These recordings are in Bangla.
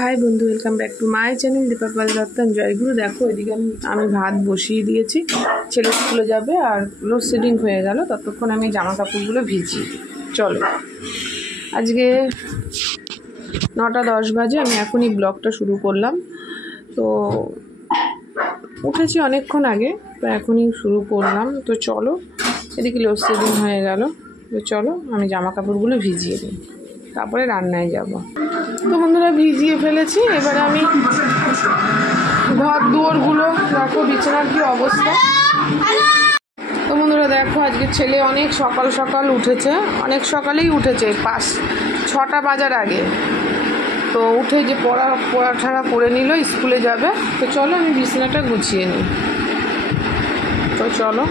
হাই বন্ধু, welcome back to my channel Deepa Pal দত্তন জয়গুরু। দেখো এদিকে আমি ভাত বসিয়ে দিয়েছি, ছেলে স্কুলে যাবে আর লোডশেডিং হয়ে গেল, ততক্ষণ আমি জামা কাপড়গুলো ভিজিয়ে দিই। চলো, আজকে 9:10 বাজে, আমি এখনই ব্লগটা শুরু করলাম। তো উঠেছি অনেকক্ষণ আগে, তো এখনই শুরু করলাম। তো চলো, এদিকে লোডশেডিং হয়ে গেল, তো চলো আমি জামা কাপড়গুলো ভিজিয়ে দিই, তারপরে রান্নায় যাব। তো বন্ধুরা ভিজিয়ে ফেলেছি, এবারে আমি ঘর দুয়ারগুলো দেখো, বিছানার কি অবস্থা। তো বন্ধুরা দেখো, আজকে ছেলে অনেক সকাল সকাল উঠেছে, অনেক সকালেই উঠেছে, 6টা বাজার আগে। তো উঠে যে পড়াঠাড়া করে নিল, স্কুলে যাবে। তো চলো আমি বিছানাটা গুছিয়ে নিই। তো চলো,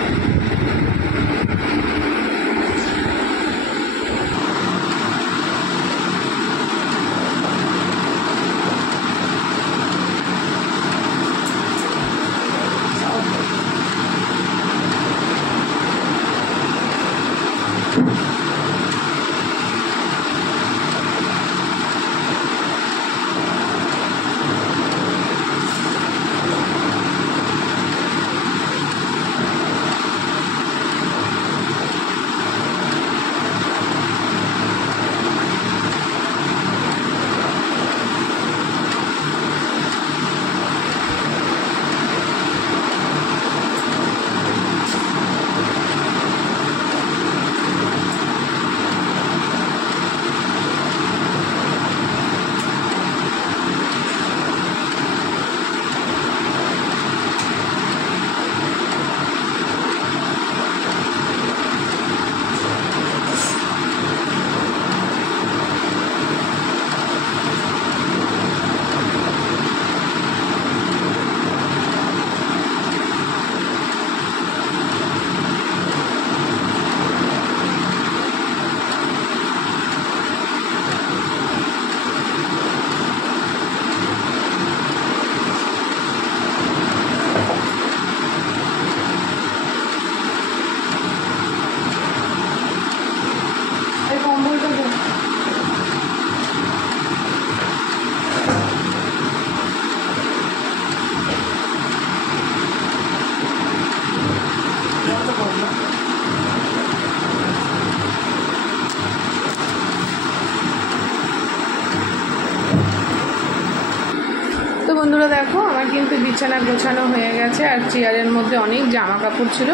বন্ধুরা দেখো আমার কিন্তু বিছানা গোছানো হয়ে গেছে, আর চেয়ারের মধ্যে অনেক জামা কাপড় ছিল,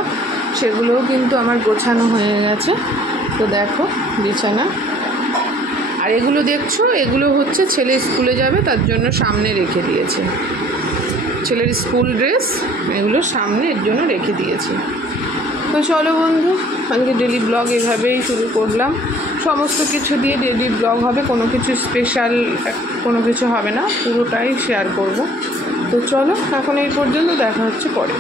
সেগুলোও কিন্তু আমার গোছানো হয়ে গেছে। তো দেখো বিছানা, আর এগুলো দেখছো, এগুলো হচ্ছে ছেলে স্কুলে যাবে তার জন্য সামনে রেখে দিয়েছে, ছেলের স্কুল ড্রেস, এগুলো সামনে এর জন্য রেখে দিয়েছি। তো চলো বন্ধু, আজকে ডেলি ব্লগ এভাবেই শুরু করলাম, সমস্ত কিছু দিয়ে ডেলি ব্লগ হবে, কোনো কিছু স্পেশাল কোনো কিছু হবে না, পুরোটাই শেয়ার করব। তো চলো এখন এই পর্যন্ত, দেখা হচ্ছে পরে।